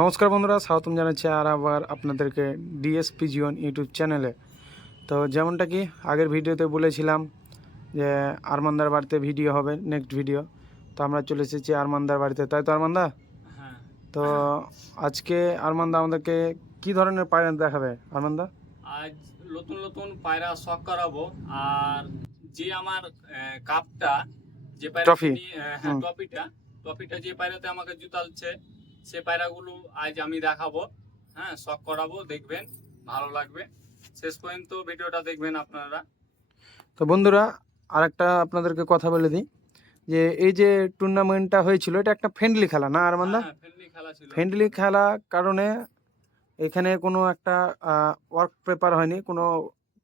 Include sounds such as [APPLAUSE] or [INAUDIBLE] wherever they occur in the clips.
নমস্কার বন্ধুরা স্বাগতম জানাচ্ছি আর আবার আপনাদেরকে ডিএসপি জিওন ইউটিউব চ্যানেলে। তো যেমনটা কি আগের ভিডিওতে বলেছিলাম যে আরমানদার বাড়িতে ভিডিও হবে নেক্সট ভিডিও তো আমরা চলে এসেছি আরমানদার বাড়িতে। তাই তো আরমান্দা? হ্যাঁ। তো আজকে আরমান্দা আমাদেরকে কি ধরনের পায়রা দেখাবে? আরমান্দা? আজ নতুন নতুন পায়রা শখ করাবো। আর যে আমার কাপটা যে পায়রা ট্রফি। হ্যাঁ ট্রফিটা ট্রফিটা যে পায়রাতে আমাকে জুতালছে সে পায়রাগুলো আজ আমি দেখাবো। হ্যাঁ শখ করাবো দেখবেন ভালো লাগবে। শেষ পর্যন্ত ভিডিওটা দেখবেন আপনারা। তো বন্ধুরা আর একটা আপনাদেরকে কথা বলে দিই যে এই যে টুর্নামেন্টটা হয়েছিল এটা একটা ফ্রেন্ডলি খেলা না আরমান্দা? হ্যাঁ ফ্রেন্ডলি খেলা ফ্রেন্ডলি খেলা কারণে এখানে কোনো একটা ওয়ার্ক পেপার হয়নি। কোনো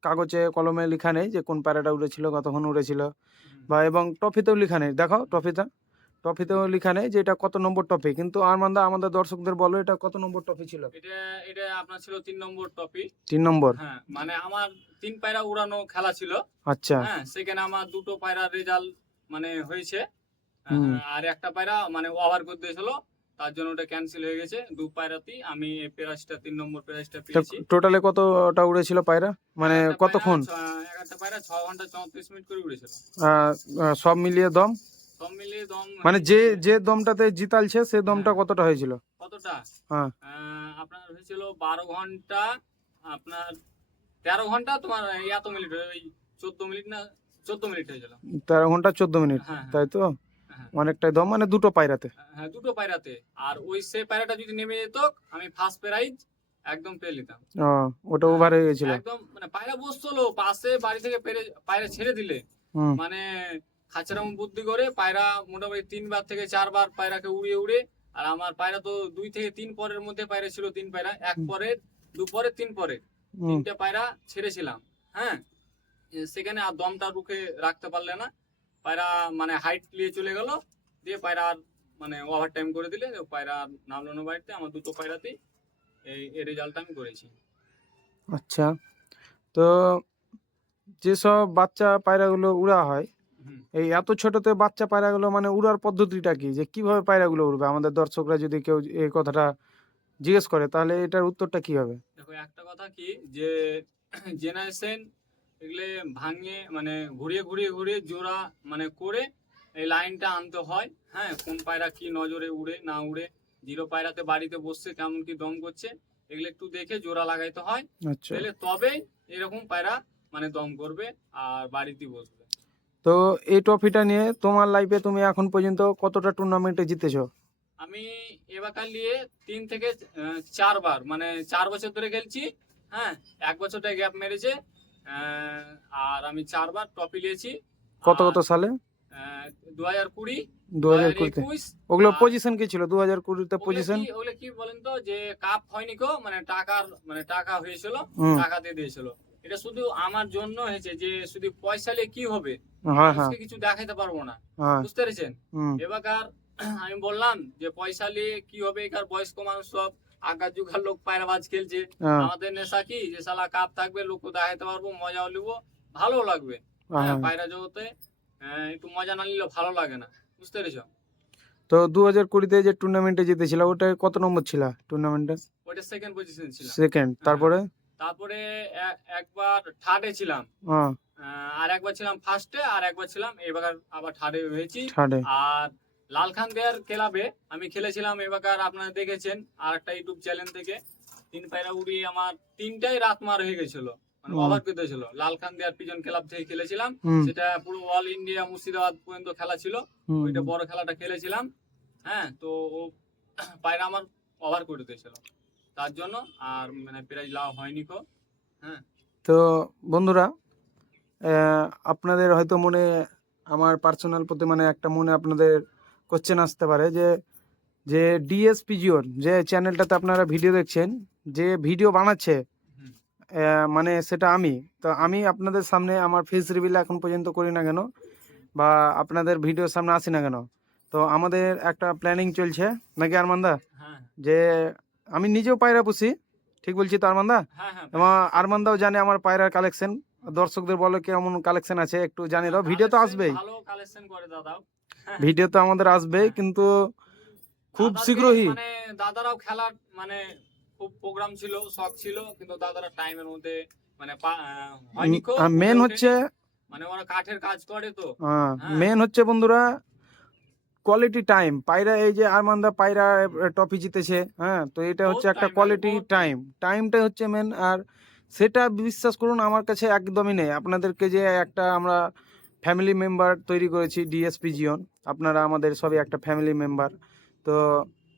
কাগজে কলমে লেখা নেই যে কোন প্যারাটা উড়েছিল কতক্ষণ উড়েছিল। বা এবং ট্রফিতেও লেখা নেই। দেখো ট্রফিটা ট্রফিতেও লেখা নেই যে এটা কত নম্বর ট্রফি কিন্তু আরমান্দা আমাদের দর্শকদের বলো এটা কত নম্বর ট্রফি ছিল? এটা এটা আপনার ছিল তিন নম্বর টপি তিন নম্বর? হ্যাঁ মানে আমার তিন পায়রা উড়ানো খেলা ছিল। আচ্ছা। হ্যাঁ সেখানে আমার দুটো পায়রা রেজাল্ট মানে হয়েছে। হ্যাঁ, আর একটা পায়রা মানে ওভার করতে ছিল তার জন্য ওটা ক্যান্সেল হয়ে গেছে। দু পায়রাতেই আমি এই প্রাইজটা তিন নম্বর প্রাইজটা পেয়েছি। টোটালে কতটা উড়েছিল পায়রা? মানে কতক্ষণ? একটা পায়রা ছ ঘণ্টা চৌত্রিশ মিনিট করে উড়েছিল। সব মিলিয়ে দম? সব মিলিয়ে দম মানে যে যে দমটাতে জিতালছে সে দমটা হ্যাঁ। কতটা হয়েছিল? কতটা? হ্যাঁ। আপনার হয়েছিল বারো ঘণ্টা আপনার তেরো ঘণ্টা তোমার এত মিনিট ওই চোদ্দ মিনিট না চোদ্দ মিনিট হয়েছিল। তেরো ঘণ্টা চোদ্দ মিনিট হ্যাঁ হ্যাঁ, তাই তো? অনেকটাই দম মানে দুটো পায়রাতে। হ্যাঁ দুটো পায়রাতে। আর ওই সে পায়রাটা যদি নেমে যেত আমি ফার্স্ট প্রাইজ একদম পেয়ে নিতাম। ওটা ওভার হয়ে গেছিল। একদম মানে পায়রা বসছিল পাশে বাড়ি থেকে পেরে পায়রা ছেড়ে দিলে। মানে খাঁচারাম বুদ্ধি করে পায়রা মোটামুটি তিনবার থেকে চারবার পায়রাকে উড়িয়ে উড়ে আর আমার পায়রা তো দুই থেকে তিন পরের মধ্যে পায়রা ছিল তিন পায়রা এক। পরের দু পরের তিন পরের তিনটে পায়রা ছেড়েছিলাম হ্যাঁ সেখানে আর দমটা রুখে রাখতে পারলে না পায়রা মানে হাইট নিয়ে চলে গেল দিয়ে পায়রা আর মানে ওভার টাইম করে দিলে পায়রা আর নামলো না বাড়িতে আমার দুটো পায়রাতেই এই এই রেজাল্ট আমি করেছি আচ্ছা তো যেসব বাচ্চা পায়রাগুলো উড়া হয়। এই এত ছোটতে বাচ্চা পায়রাগুলো মানে উড়ার পদ্ধতিটা কি? যে কীভাবে পায়রাগুলো উড়বে? আমাদের দর্শকরা যদি কেউ এই কথাটা জিজ্ঞেস করে তাহলে এটার উত্তরটা কি হবে? দেখো একটা কথা কি? যে জেনারেশন এগুলো ভাঙিয়ে মানে ঘুরিয়ে ঘুরিয়ে ঘুরিয়ে জোড়া মানে করে এই লাইনটা আনতে হয়। হ্যাঁ কোন পায়রা কি নজরে উড়ে না উড়ে। জিরো পায়রাতে বাড়িতে বসছে কেমন কি দম করছে এগুলো একটু দেখে জোড়া লাগাইতে হয়। আচ্ছা। তাহলে তবেই এরকম পায়রা মানে দম করবে আর বাড়িতে বসবে। তো এই ট্রফিটা নিয়ে তোমার লাইফে তুমি এখন পর্যন্ত কতটা টুর্নামেন্টে জিতেছো? আমি এবারকার নিয়ে তিন থেকে চারবার মানে চার বছর ধরে খেলছি হ্যাঁ এক বছরটা গ্যাপ মেরেছে আর আমি চারবার ট্রফি নিয়েছি কত কত সালে? দু হাজার কুড়ি দু হাজার কুড়িতে ওগুলো পজিশন কি ছিল? দু হাজার কুড়িতে পজিশন ওগুলো কি বলেন তো যে কাপ হয়নি কো মানে টাকার মানে টাকা হয়েছিল টাকা দিয়ে দিয়েছিল। এটা শুধু আমার জন্য হয়েছে যে শুধু পয়সা নিয়ে কি হবে? হ্যাঁ হ্যাঁ। মানুষকে কিছু দেখাতে পারব না। হ্যাঁ। বুঝতে পেরেছেন? এবার [CLEARS THROAT] আমি বললাম যে পয়সা নিয়ে কি হবে? এখানে বয়স্ক মানুষ সব আগার যুগার লোক পায়রাবাজ খেলছে। হ্যাঁ। আমাদের নেশা কি? যে সালা কাপ থাকবে লোক দেখাতে পারব মজাও নিব ভালো লাগবে। পায়রা জগতে একটু মজা না নিলে ভালো লাগে না। বুঝতে পেরেছ? তো দু হাজার কুড়িতে যে টুর্নামেন্টে জিতেছিল ওটা কত নম্বর ছিল টুর্নামেন্টে ওটা সেকেন্ড পজিশন ছিল। সেকেন্ড তারপরে? তারপরে একবার থার্ডে ছিলাম। আর একবার ছিলাম ফার্স্টে আর একবার ছিলাম এবার আবার থার্ডে হয়েছি। আর লালখান দেয়ার ক্লাবে আমি খেলেছিলাম এবার আপনারা দেখেছেন আর একটা ইউটিউব চ্যানেল থেকে তিন পায়রা উড়িয়ে আমার তিনটাই রাত মার হয়ে গেছিল মানে ওভার করতে ছিল লালখান দেয়ার পিজন ক্লাব থেকে খেলেছিলাম সেটা পুরো অল ইন্ডিয়া মুর্শিদাবাদ পর্যন্ত খেলা ছিল ওইটা বড় খেলাটা খেলেছিলাম হ্যাঁ তো ও পায়রা আমার ওভার করে দিয়েছিল। তার জন্য আর মানে প্রাইজ লাভ হয়নি কো। তো বন্ধুরা আপনাদের হয়তো মনে আমার পার্সোনাল প্রতি মানে একটা মনে আপনাদের কোশ্চেন আসতে পারে যে যে ডিএসপি জিওর যে চ্যানেলটাতে আপনারা ভিডিও দেখছেন যে ভিডিও বানাচ্ছে মানে সেটা আমি। তো আমি আপনাদের সামনে আমার ফেস রিভিল এখন পর্যন্ত করি না কেন? বা আপনাদের ভিডিওর সামনে আসি না কেন? তো আমাদের একটা প্ল্যানিং চলছে। নাকি আরমান্দা? হ্যাঁ। যে আমি নিজেও পায়রা পুষি ঠিক বলছি তো আরমান্দা? হ্যাঁ হ্যাঁ এবং আরমান্দাও জানে আমার পায়রার কালেকশন দর্শকদের বলো কেমন কালেকশন আছে একটু জানিয়ে দাও। ভিডিও তো আসবেই। ভিডিও তো আমাদের আসবেই হ্যাঁ। কিন্তু খুব শীঘ্রই। মানে দাদারাও খেলার মানে খুব প্রোগ্রাম ছিল শখ ছিল কিন্তু দাদারা টাইমের মধ্যে মানে মেন হচ্ছে মানে ওরা কাঠের কাজ করে তো। হ্যাঁ। মেন হচ্ছে বন্ধুরা কোয়ালিটি টাইম পায়রা এই যে আরমান্দা পায়রা ট্রফি জিতেছে হ্যাঁ? তো এটা হচ্ছে একটা কোয়ালিটি টাইম টাইমটাই হচ্ছে মেন আর সেটা বিশ্বাস করুন আমার কাছে একদমই নেই। আপনাদেরকে যে একটা আমরা ফ্যামিলি মেম্বার তৈরি করেছি ডিএসপি জিওন আপনারা আমাদের সবই একটা ফ্যামিলি মেম্বার তো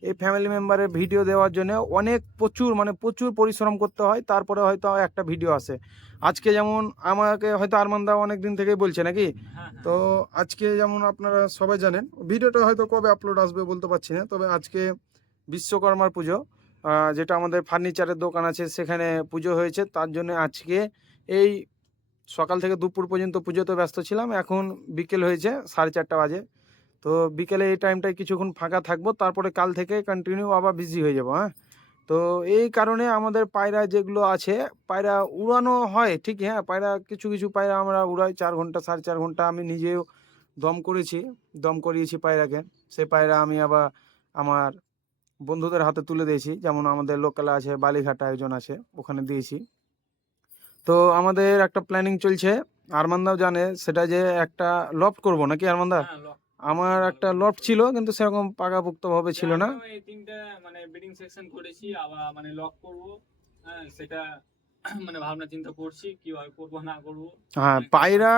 এই ফ্যামিলি মেম্বারের ভিডিও দেওয়ার জন্য অনেক প্রচুর মানে প্রচুর পরিশ্রম করতে হয় তারপরে হয়তো একটা ভিডিও আসে। আজকে যেমন আমাকে হয়তো আরমানদা অনেক দিন থেকেই বলছে নাকি? হ্যাঁ হ্যাঁ। তো আজকে যেমন আপনারা সবাই জানেন ভিডিওটা হয়তো কবে আপলোড আসবে বলতে পারছি না তবে আজকে বিশ্বকর্মার পুজো যেটা আমাদের ফার্নিচারের দোকান আছে সেখানে পুজো হয়েছে। তার জন্য আজকে এই সকাল থেকে দুপুর পর্যন্ত পুজোতে ব্যস্ত ছিলাম। এখন বিকেল হয়েছে সাড়ে চারটা বাজে। তো বিকেলে এই টাইমটায় কিছুক্ষণ ফাঁকা থাকব তারপরে কাল থেকে কন্টিনিউ আবার বিজি হয়ে যাব হ্যাঁ? তো এই কারণে আমাদের পায়রা যেগুলো আছে পায়রা উড়ানো হয় ঠিক হ্যাঁ? পায়রা কিছু কিছু পায়রা আমরা উড়াই চার ঘণ্টা সাড়ে চার ঘণ্টা আমি নিজেও দম করেছি দম করিয়েছি পায়রাকে। সে পায়রা আমি আবার আমার বন্ধুদের হাতে তুলে দিয়েছি যেমন আমাদের লোকাল আছে বালিঘাটা একজন আছে ওখানে দিয়েছি। তো আমাদের একটা প্ল্যানিং চলছে আরমান্দাও জানে সেটা যে একটা লফট করব নাকি আরমান্দা? হ্যাঁ, আমার একটা লফট ছিল কিন্তু সেরকম পাকাপোক্ত ভাবে ছিল না। এই তিনটা মানে ব্রিডিং সেকশন করেছি আবার মানে লক করব। হ্যাঁ সেটা [CLEARS THROAT] মানে ভাবনা চিন্তা করছি কীভাবে করব না করব। হ্যাঁ পায়রা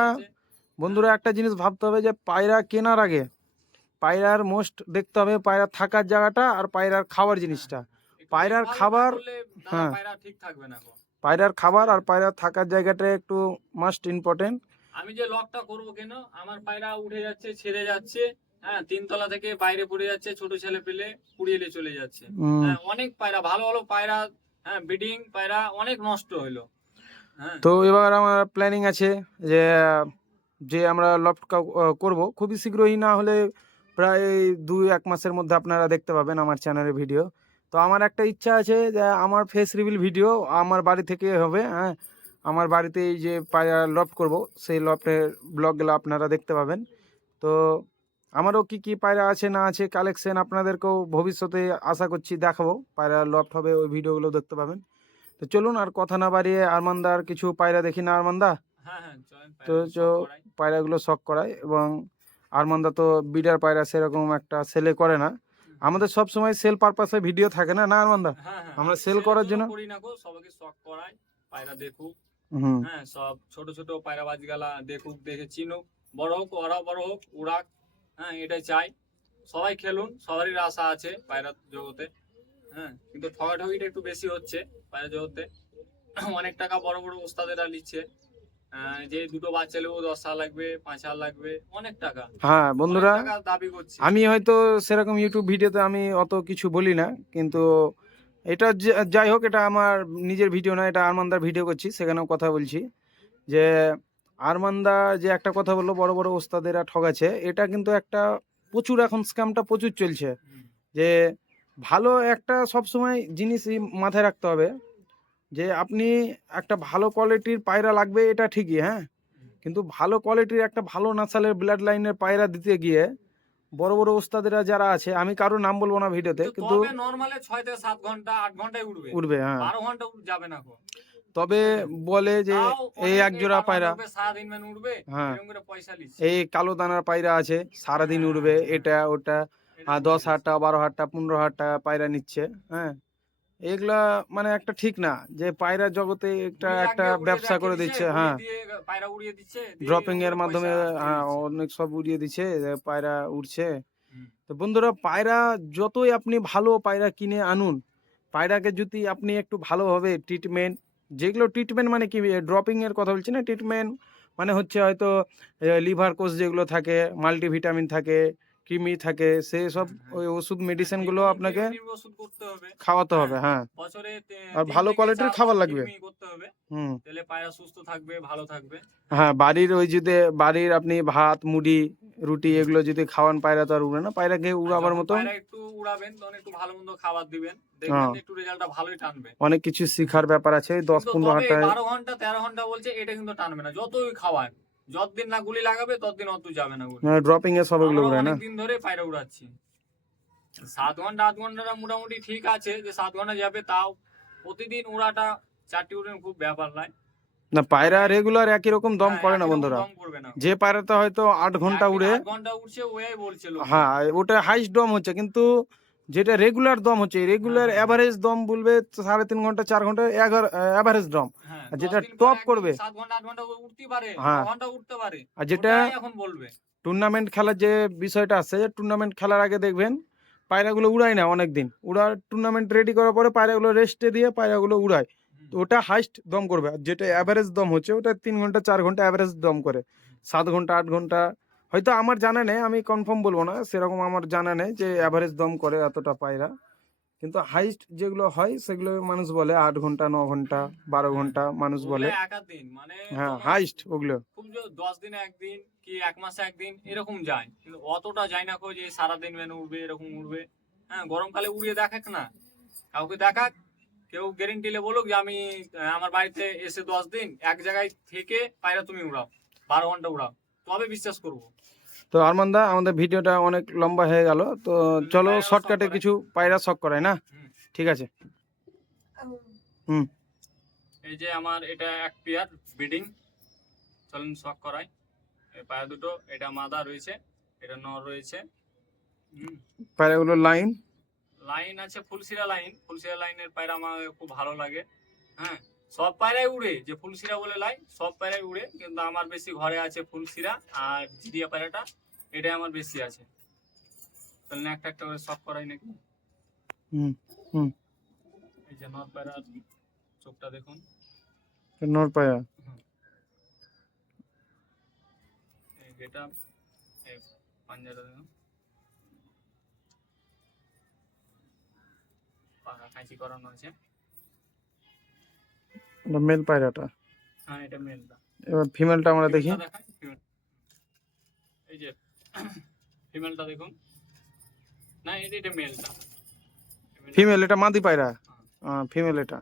বন্ধুরা একটা জিনিস ভাবতে হবে যে পায়রা কেনার আগে পায়রার মোস্ট দেখতে হবে পায়রা থাকার জায়গাটা আর পায়রার খাওয়ার জিনিসটা। পায়রার খাবার, হ্যাঁ। পায়রা ঠিক থাকবে না পায়রার খাবার আর পায়রার থাকার জায়গাটা একটু মাস্ট ইম্পর্টেন্ট আমি যে লকটা করব কেন? আমার পায়রা উঠে যাচ্ছে ছেড়ে যাচ্ছে হ্যাঁ তিনতলা থেকে বাইরে পড়ে যাচ্ছে ছোট ছেলে পেলে পুড়িয়ে চলে যাচ্ছে। হ্যাঁ অনেক পায়রা ভালো ভালো পায়রা হ্যাঁ ব্রিডিং পায়রা অনেক নষ্ট হইল। হ্যাঁ। তো এবার আমার প্ল্যানিং আছে যে যে আমরা লফট করব। খুবই শীঘ্রই না হলে প্রায় দুই এক মাসের মধ্যে আপনারা দেখতে পাবেন আমার চ্যানেলে ভিডিও তো আমার একটা ইচ্ছা আছে যে আমার ফেস রিভিল ভিডিও আমার বাড়ি থেকে হবে হ্যাঁ। আমার বাড়িতে এই যে পায়রা লফট করব সেই লফটের ব্লগগুলো আপনারা দেখতে পাবেন। তো আমারও কি কি পায়রা আছে না আছে কালেকশন আপনাদেরকেও ভবিষ্যতে আশা করছি দেখাবো। পায়রা লফট হবে ওই ভিডিওগুলো দেখতে পাবেন। তো চলুন আর কথা না বাড়িয়ে আরমান্দার কিছু পায়রা দেখি না আরমান্দা হ্যাঁ হ্যাঁ তো চো পায়রাগুলো শখ করায় এবং আরমান্দা তো বিডার পায়রা সেরকম একটা সেলে করে না। আমাদের সব সময় সেল পারপাসে ভিডিও থাকে না না আরমান্দা হ্যাঁ আমরা sell করার জন্য- করি না গো সবাইকে শখ করাই পায়রা দেখুক। হ্যাঁ সব ছোট ছোট পায়রা বাজগালা দেখুক দেখে চিনুক। বড় হোক ওরাও বড় হোক উড়াক হ্যাঁ এটাই চাই। সবাই খেলুন সবারই আশা আছে পায়রা জগতে হ্যাঁ কিন্তু ঠগাঠগিটা একটু বেশি হচ্ছে পায়রা জগতে। অনেক টাকা বড় বড় ওস্তাদেরা নিচ্ছে। যে দুটো বাচ্চা নেব দশ হাজার লাগবে পাঁচ হাজার লাগবে অনেক টাকা। হ্যাঁ বন্ধুরা দাবি করছে। আমি হয়তো সেরকম ইউটিউব ভিডিওতে আমি অত কিছু বলি না কিন্তু এটা যাই হোক, এটা আমার নিজের ভিডিও না, এটা আরমান্দার ভিডিও করছি, সেখানেও কথা বলছি। যে আরমান্দা যে একটা কথা বলল, বড় বড় ওস্তাদেরা ঠগাচ্ছে, এটা কিন্তু একটা প্রচুর, এখন স্ক্যামটা প্রচুর চলছে। যে ভালো একটা সবসময় জিনিসই মাথায় রাখতে হবে, যে আপনি একটা ভালো কোয়ালিটির পায়রা লাগবে, এটা ঠিকই হ্যাঁ? কিন্তু ভালো কোয়ালিটির একটা ভালো নাসালের ব্লাড লাইনের পায়রা দিতে গিয়ে বড় বড় ওস্তাদেরা যারা আছে আমি কারোর নাম বলব না ভিডিওতে কিন্তু তবে নর্মালে ছয় থেকে সাত ঘণ্টা আট ঘন্টায় উঠবে। উঠবে হ্যাঁ। বারো ঘণ্টা উঠ- যাবে না তবে বলে যে এই একজোড়া এক জোড়া পায়রা মানে হ্যাঁ। এই কালো দানার পায়রা আছে সারাদিন হ্যাঁ, উঠবে হ্যাঁ, এটা ওটা আর দশ হাজার টাকা বারো হাজার টাকা পনেরো হাজার টাকা পায়রা নিচ্ছে হ্যাঁ। এগুলা মানে একটা ঠিক না যে পায়রা জগতে একটা একটা ব্যবসা করে দিচ্ছে, হ্যাঁ। পায়রা উড়িয়ে দিচ্ছে ড্রপিং এর মাধ্যমে হ্যাঁ অনেক সব উড়িয়ে দিচ্ছে পায়রা উড়ছে। তো বন্ধুরা পায়রা যতই আপনি ভালো পায়রা কিনে আনুন পায়রাকে যদি আপনি একটু ভালোভাবে ট্রিটমেন্ট যেগুলো ট্রিটমেন্ট মানে কি ড্রপিং এর কথা বলছি না ট্রিটমেন্ট মানে হচ্ছে হয়তো লিভার কোষ যেগুলো থাকে মাল্টিভিটামিন থাকে কৃমি থাকে সেই সব হ্যাঁ, হ্যাঁ। ওই ওষুধ মেডিসিনগুলো আপনাকে ওষুধ করতে হবে। খাওয়াতে হবে হ্যাঁ। বছরে আর ভালো কোয়ালিটির খাবার লাগবে। করতে হবে। হুম। তাহলে পায়রা সুস্থ থাকবে ভালো থাকবে। হ্যাঁ বাড়ির ওই যদি বাড়ির আপনি ভাত মুড়ি রুটি এগুলো যদি খাওয়ান পায়রা তো আর উড়ে না পায়রাকে আর উড়াবার মতো একটু উড়াবেন তখন একটু ভালো মন্দ খাবার দিবেন। দেখবেন হ্যাঁ। একটু রেজাল্টটা ভালোই টানবে। অনেক কিছু শিখার ব্যাপার আছে ওই দশ কিন্তু পনেরো তবে হাজার টাকা বারো ঘণ্টা তেরো ঘণ্টা বলছে এটা কিন্তু টানবে না। যতই খাওয়ান যতদিন না গুলি লাগাবে ততদিন অত যাবে না গুলি। ড্রপিং এ সব এগুলো উড়ে না? অনেকদিন ধরে পায়রা উড়াচ্ছি। সাত ঘণ্টা আট ঘন্টাটা মোটামুটি ঠিক আছে যে সাত ঘণ্টা যাবে তাও প্রতিদিন উড়াটা চারটি উড়ে খুব ব্যাপার নয়। না পায়রা রেগুলার একই রকম দম হ্যাঁ, করে না বন্ধুরা। যে পায়রাটা হয়তো আট ঘণ্টা উড়ে ঘণ্টা উঠছে ওই বলছিল হ্যাঁ ওটা হাইস্ট দম হচ্ছে কিন্তু যেটা রেগুলার দম হচ্ছে রেগুলার হ্যাঁ। অ্যাভারেজ দম বলবে সাড়ে তিন ঘণ্টা চার ঘণ্টা অ্যাভারেজ দম। হ্যাঁ, আর যেটা একদিন করবে। সাত ঘণ্টা আট ঘণ্টা উঠতে পারে হ্যাঁ। ঘণ্টা উঠতে পারে আর যেটা এখন বলবে। টুর্নামেন্ট খেলার যে বিষয়টা আছে টুর্নামেন্ট খেলার আগে দেখবেন পায়রাগুলো উড়ায় না অনেক দিন উড়ার টুর্নামেন্ট রেডি করার পরে পায়রাগুলো রেস্টে দিয়ে পায়রাগুলো উড়ায়। তো ওটা হাইস্ট দম করবে। আর যেটা অ্যাভারেজ দম হচ্ছে ওটা তিন ঘণ্টা চার ঘণ্টা অ্যাভারেজ দম করে। সাত ঘণ্টা আট ঘণ্টা হয়তো আমার জানা নেই আমি কনফার্ম বলব না সেরকম আমার জানা নেই যে অ্যাভারেজ দম করে এতটা পায়রা। কিন্তু হাইস্ট যেগুলো হয় সেগুলো মানুষ বলে আট ঘণ্টা ন ঘণ্টা বারো ঘণ্টা মানুষ বলে। মানে হ্যাঁ হাইস্ট ওগুলো। খুব দশ দিনে একদিন কি এক মাসে একদিন এরকম যায়। কিন্তু অতটা যায় না কো যে সারাদিন মেনে উঠবে এরকম উঠবে হ্যাঁ গরমকালে উড়িয়ে দেখাক না। কাউকে দেখাক কেউ গ্যারেন্টিলে বলুক যে আমি আমার বাড়িতে এসে দশ দিন এক জায়গায় থেকে পায়রা তুমি উড়াও বারো ঘণ্টা উড়াও। তবে বিশ্বাস করব। তো আরমানদা আমাদের ভিডিওটা অনেক লম্বা হয়ে গেল তো চলো শর্টকাটে কিছু পায়রা শখ করাই না? ঠিক আছে। হুম। এই যে আমার এটা এক পেয়ার ব্রিডিং চলুন শখ করাই। এই পায়রা দুটো এটা মাদা রয়েছে এটা নর রয়েছে হুম। পায়রাগুলো লাইন লাইন আছে ফুলসিরা লাইন ফুলসিরা লাইনের পায়রা আমার খুব ভালো লাগে হ্যাঁ। সব পায়রাই উড়ে যে ফুলশিরা বলে লাই সব পায়রাই উড়ে কিন্তু আমার বেশি ঘরে আছে ফুলশিরা আর জিরিয়া পায়রাটা এটাই আমার বেশি আছে। তাহলে একটা একটা করে শখ করাই নাকি? হুম হুম। এই যে নর পায়রার চোখটা দেখুন। নর পায়রা। এই গেটা এই পাঞ্জাটা দেখুন। পাখা কাঁচি করানো আছে মেল পায়রাটা হ্যাঁ এটা মেলটা এবার ফিমেলটা আমরা দেখি ফিমেলটা দেখাই, ফিমেল। এই যে ফিমেলটা দেখুন না এটা এটা মেলটা ফিমেল এটা মাদি পায়রা ফিমেল এটা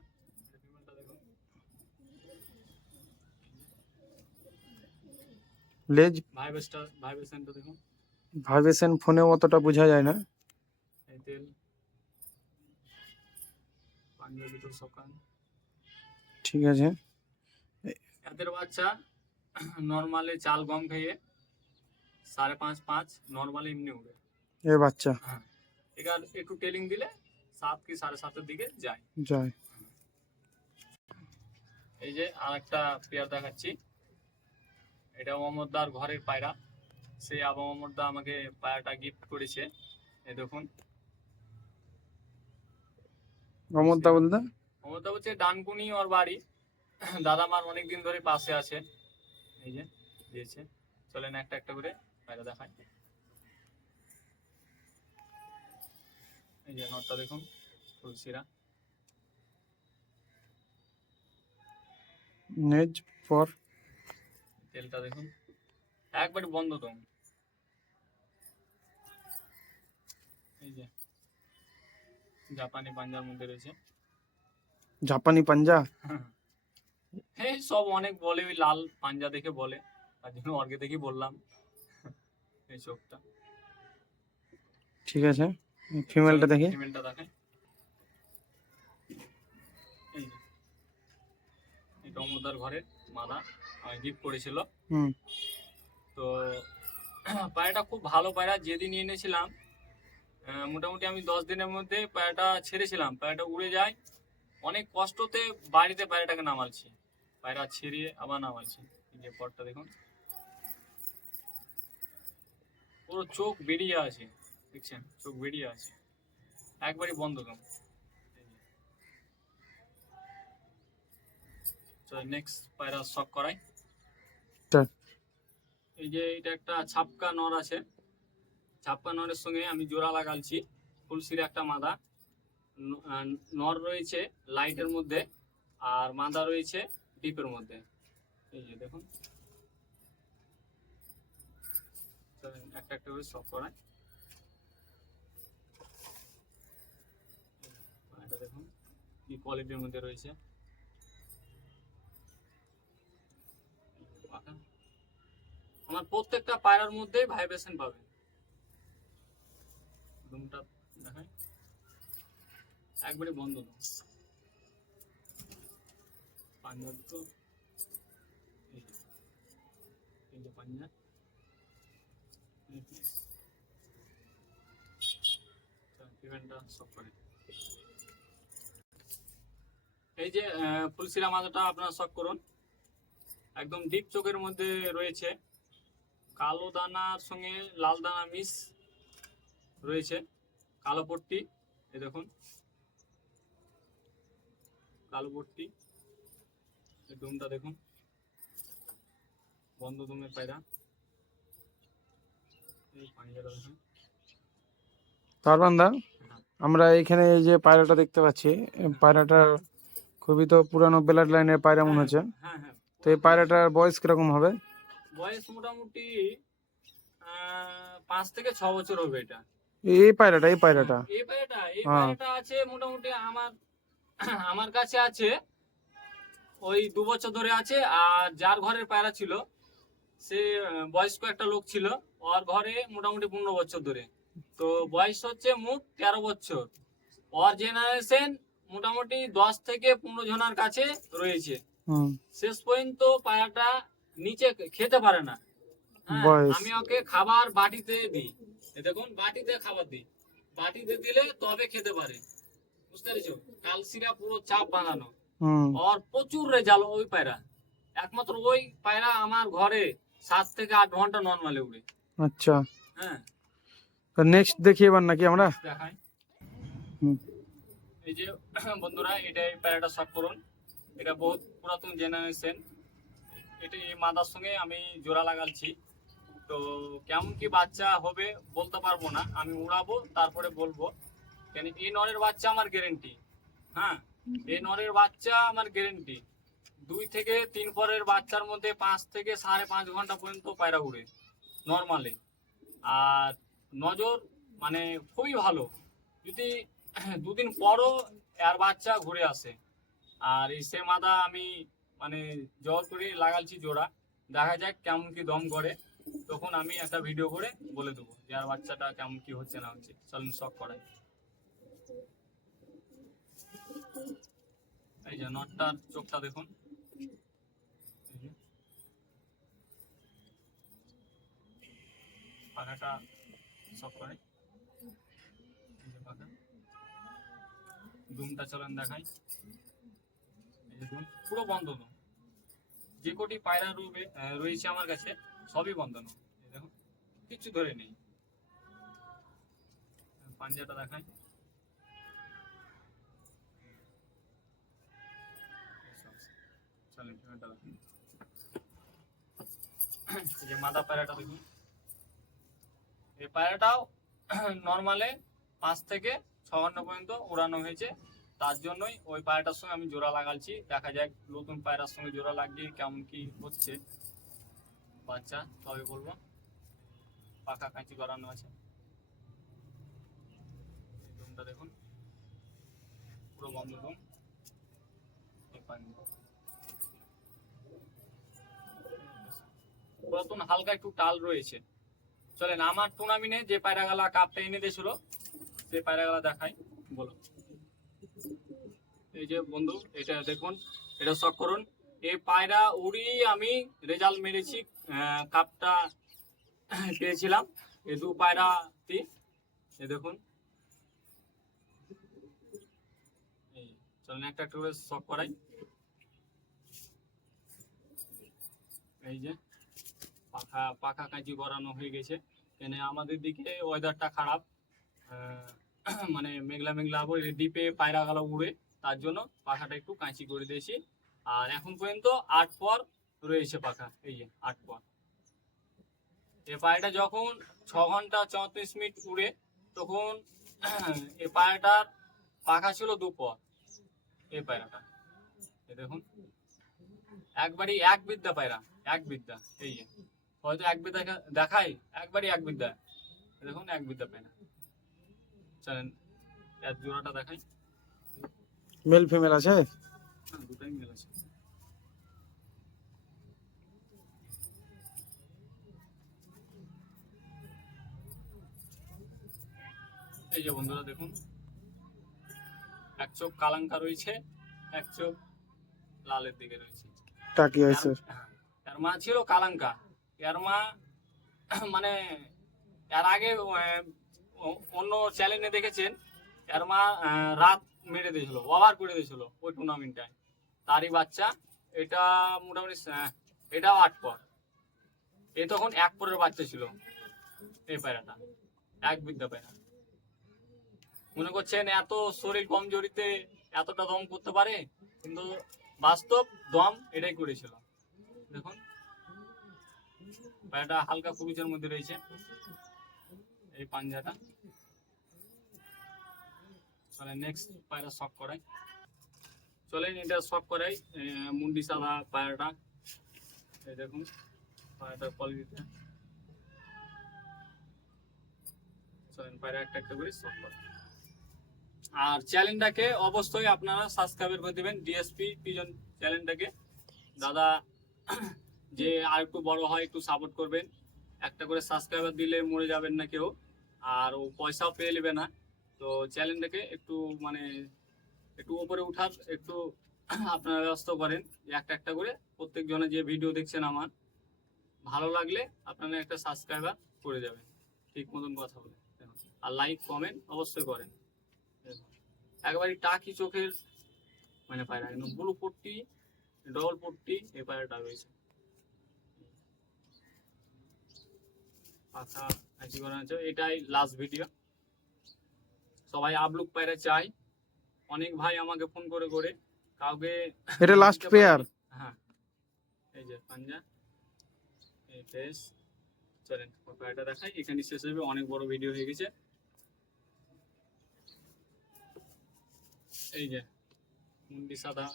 ফিমেলটা দেখুন লেজ ভাইব্রেসটা ভাইব্রেশনটা দেখুন ভাইব্রেশন ফোনে অতটা বোঝা যায় না এই তেল পাঞ্জাবি দুটো সকাল ঠিক আছে। এদের বাচ্চা নর্মালি চাল গম খেয়ে সাড়ে পাঁচ পাঁচ নর্মালি এমনি উড়ে। এ বাচ্চা। হ্যাঁ। এবার একটু টেলিং দিলে সাত কি সাড়ে সাতের দিকে যায়। যায়। এই যে আর একটা পেয়ার দেখাচ্ছি। এটা মোহাম্মদার ঘরের পায়রা। সেই আবু মোহাম্মদা আমাকে পায়রাটা গিফট করেছে। এই দেখুন। অমরদা বলতে? মমতা হচ্ছে ডানকুনি ওর বাড়ি। দাদা মার অনেক দিন ধরে পাশে আছে। এই যে দিয়েছে। চলেন একটা একটা করে পায়রা দেখাই। এই যে নটটা দেখুন তুলসিরা। নেজ ফর তেলটা দেখুন। একবারে বন্ধ তো। এই যে জাপানি পাঞ্জার মধ্যে রয়েছে। জাপানি পাঞ্জা হ্যাঁ সব অনেক বলে ওই লাল পাঞ্জা দেখে বলে। তার জন্য অর্গে দেখেই বললাম। [LAUGHS] এই চোখটা। ঠিক আছে ফিমেলটা দেখি। ফিমেলটা দেখেন এই যে। এই টমোদার ঘরের মাদা আমায় গিফট করেছিল। হুম। তো [CLEARS THROAT] পায়রাটা খুব ভালো পায়রা যেদিন এনেছিলাম আহ, মোটামুটি আমি দশ দিনের মধ্যে পায়রাটা ছেড়েছিলাম। পায়রাটা উড়ে যায় অনেক কষ্টতে বাড়িতে পায়রাটাকে নামালছি। পায়রা ছেড়িয়ে আবার নামালছি। যে পরটা দেখুন। পুরো চোখ বেরিয়ে আছে দেখছেন? চোখ বেরিয়ে আছে। একবারই বন্ধ কেমন নেক্সট পায়রা শক করাই। এই যে এটা একটা ছাপকা নর আছে। ছাপকা নরের সঙ্গে আমি জোড়া লাগালছি। ফুলসির একটা মাদা। নর রয়েছে লাইটের মধ্যে আর মাদা রয়েছে ডিপের মধ্যে। এই যে দেখুন। একটা একটা করে সব এটা দেখুন, কি কোয়ালিটির মধ্যে রয়েছে। আমার প্রত্যেকটা পায়রার মধ্যেই ভাইব্রেশন পাবে। রুমটা দেখাই। একবারে বন্ধ তো পাঞ্জা তো এই যে, এই যে ফুলসিরা মাথাটা আপনারা শখ করুন। একদম ডিপ চোখের মধ্যে রয়েছে। কালো দানার সঙ্গে লাল দানা মিস রয়েছে। কালো পট্টি এই দেখুন। কালো পট্টি। ডুমটা দেখুন। বন্ধ দুমের পায়রা। এই পাঞ্জাটা দেখুন। তারবান্দা আমরা এখানে এই যে পায়রাটা দেখতে পাচ্ছি এই পায়রাটার খুবই তো পুরানো ব্লাড লাইনের পায়রা মনে হচ্ছে। হ্যাঁ হ্যাঁ তো এই পায়রাটার বয়স কীরকম হবে? বয়স মোটামুটি পাঁচ থেকে ছ বছর হবে এটা। এই পায়রাটা এই পায়রাটা। এই পায়রাটা এই হ্যাঁ। পায়রাটা আছে মোটামুটি আমার [CLEARS THROAT] আমার কাছে আছে ওই দু বছর ধরে আছে আর যার ঘরের পায়রা ছিল সে বয়স্ক একটা লোক ছিল ওর ঘরে মোটামুটি পনেরো বছর ধরে। তো বয়স হচ্ছে মোট তেরো বছর। ওর জেনারেশন মোটামুটি দশ থেকে পনেরো জনের কাছে রয়েছে। শেষ পর্যন্ত পায়রাটা নিচে খেতে পারে না। হ্যাঁ, আমি ওকে খাবার বাটিতে দিই। দেখুন বাটিতে খাবার দিই। বাটিতে দিলে তবে খেতে পারে। বুঝতে পেরেছ? কালসিরা পুরো চাপ বাঁধানো। আর প্রচুর রেজাল্ট ওই পায়রা। একমাত্র ওই পায়রা আমার ঘরে সাত থেকে আট ঘণ্টা নর্মালে উড়ে। আচ্ছা। হ্যাঁ। নেক্সট দেখি এবার নাকি আমরা? দেখাই। এই যে [CLEARS THROAT] বন্ধুরা এটা এই প্যারাটা শখ করুন এটা বহুত পুরাতন জেনারেশন এটা এই মাদার সঙ্গে আমি জোড়া লাগাচ্ছি। তো কেমন কি বাচ্চা হবে বলতে পারব না। আমি উড়াবো তারপরে বলব। কেন এই নরের বাচ্চা আমার গ্যারেন্টি হ্যাঁ? এই নরের বাচ্চা আমার গ্যারেন্টি দুই থেকে তিন পরের বাচ্চার মধ্যে পাঁচ থেকে সাড়ে পাঁচ ঘণ্টা পর্যন্ত পায়রা উড়ে নর্মালি আর নজর মানে খুবই ভালো। যদি দুদিন পরও আর বাচ্চা ঘুরে আসে। আর এই সে মাদা আমি মানে জল করে লাগাচ্ছি জোড়া। দেখা যাক কেমন কি দম করে। তখন আমি একটা ভিডিও করে বলে দেবো যে আর বাচ্চাটা কেমন কি হচ্ছে না হচ্ছে। চলুন শখ করাই। এই যে নটটার চোখটা দেখুন। পাখাটা শখ করে। এই দুমটা চলেন দেখাই। এই যে দুম, পুরো বন্ধ দুম। যে কটি পায়রা রুবে রয়েছে আমার কাছে, সবই বন্ধ না এই দেখো কিচ্ছু ধরে নেই। পাঞ্জাটা দেখাই চলেন পেমেন্টটা দেখুন এই যে মাদা পায়রাটা দেখুন। এই পায়রাটাও নর্মালে পাঁচ থেকে ছ ঘণ্টা পর্যন্ত উড়ানো হয়েছে। তার জন্যই ওই পায়রাটার সঙ্গে আমি জোড়া লাগাচ্ছি। দেখা যাক নতুন পায়রার সঙ্গে জোড়া লাগিয়ে কেমন কি হচ্ছে। বাচ্চা, তবে বলব, পাখা কাঁচি করানো আছে। দেখুন। পুরো বন্ধ ডোম এই পানি। পুরাতন হালকা একটু টাল রয়েছে। চলেন, আমার টুর্নামেন্টে যে পায়রাগালা কাপটা এনে দিয়েছিল, সেই পায়রাগালা দেখাই, বলো। এই যে বন্ধু, এটা দেখুন, এটা শখ করুন। এই পায়রা উড়িয়ে আমি রেজাল্ট মেরেছি কাপটা পেয়েছিলাম। এই দু পায়রাতে এই দেখুন। এই, চলেন, একটা একটু করে শখ করাই। এই যে পাখা পাখা কাঁচি করানো হয়ে গেছে। কেন আমাদের দিকে ওয়েদারটা খারাপ। [CLEARS THROAT] মানে মেঘলা মেঘলা আবহাওয়া ডিপে পায়রা গেল উড়ে, তার জন্য পাখাটা একটু কাঁচি করে দিয়েছি। আর এখন পর্যন্ত আট পর রয়েছে পাখা, এই যে আট পর। এই পায়রাটা যখন ছ ঘণ্টা চৌত্রিশ মিনিট উড়ে, তখন [CLEARS THROAT] এ পায়রাটার পাখা ছিল দু পর, এই পায়রাটা। দেখুন। একবারই এক বিদ্যা পায়রা, এক বিদ্যা, এই যে। হয়তো এক বিদ্যা দেখা- দেখাই একবারই এক বিদ্যা। দেখুন এক বিদ্যা পায়রা চলেন এর জোড়াটা দেখাই। মেল ফিমেল আছে? হ্যাঁ দুটাই মিল আছে। এই যে বন্ধুরা দেখুন। এক চোখ কালাঙ্কা রয়েছে এক চোখ লালের দিকে রয়েছে। টাকি আছে। এর- এর মা ছিল কালাঙ্কা। এর মা [CLEARS THROAT] মানে এর আগে অন্য চ্যানেলে দেখেছেন এর মা রাত মেরে দিয়েছিল, ওভার করে দিয়েছিল ওই টুর্নামেন্টটায় তারই বাচ্চা, এটা মোটামুটি এটাও আট পর। এ তখন এক পরের বাচ্চা ছিল, এই পায়রাটা, এক বিদ্যা পায়রা। মনে করছেন এত শরীর কমজোরিতে এতটা দম করতে পারে, কিন্তু বাস্তব দম এটাই করেছিল। দেখুন পায়রাটা হালকা কুবিচের মধ্যে রয়েছে। এই পাঞ্জাটা। চলে নেক্সট পায়রা শক করাই। চলেন এটা শক করাই মুন্ডি সাদা পায়রাটা। এই দেখুন, পায়রাটার কোয়ালিটিটা চলেন একটা একটা করে শক করাই। আর চ্যানেলটাকে অবশ্যই আপনারা সাবস্ক্রাইব করে দেবেন। ডিএসপি পিজন চ্যানেলটাকে দাদা যে আর একটু বড় হয়, একটু সাপোর্ট করবেন। একটা করে সাবস্ক্রাইবার দিলে মরে যাবেন না কেউ। আর ও পয়সাও পেয়ে নেবে না। তো চ্যানেলটাকে একটু মানে একটু উপরে উঠার একটু [CLEARS THROAT] আপনারা ব্যস্ত করেন। একটা একটা করে প্রত্যেক জনে যে ভিডিও দেখছেন আমার, ভালো লাগলে আপনারা একটা সাবস্ক্রাইবার করে যাবেন। ঠিক মতন কথা বলে। আর লাইক কমেন্ট অবশ্যই করেন। একবারই টাকি চোখের মানে পায়রা ব্লু পট্টি ডবল পট্টি, এই পায়রাটা রয়েছে। পাখা আইসি করা আছে এটাই লাস্ট ভিডিও সবাই আপলুক পায়রা চাই। অনেক ভাই আমাকে ফোন করে করে কাউকে এটা লাস্ট পেয়ার হ্যাঁ। এই যে পাঞ্জা এই ফেস চলেন পায়রাটা দেখাই। এখানে শেষ হবে। অনেক বড় ভিডিও হয়ে গেছে। এই যে মুন্ডি সাদা।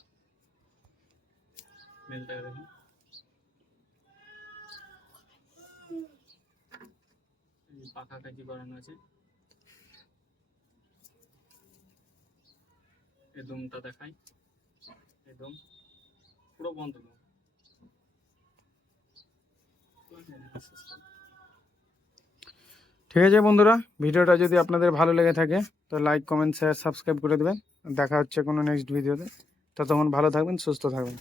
মেলটাকে দেখুন। পাখা কাজি করানো আছে। এই দেখাই। একদম পুরো বন্ধ দম। ঠিক আছে বন্ধুরা, ভিডিওটা যদি আপনাদের ভালো লেগে থাকে, তো লাইক কমেন্ট শেয়ার সাবস্ক্রাইব করে দেবেন। দেখা হচ্ছে কোনো নেক্সট ভিডিওতে ততক্ষণ ভালো থাকবেন, সুস্থ থাকবেন।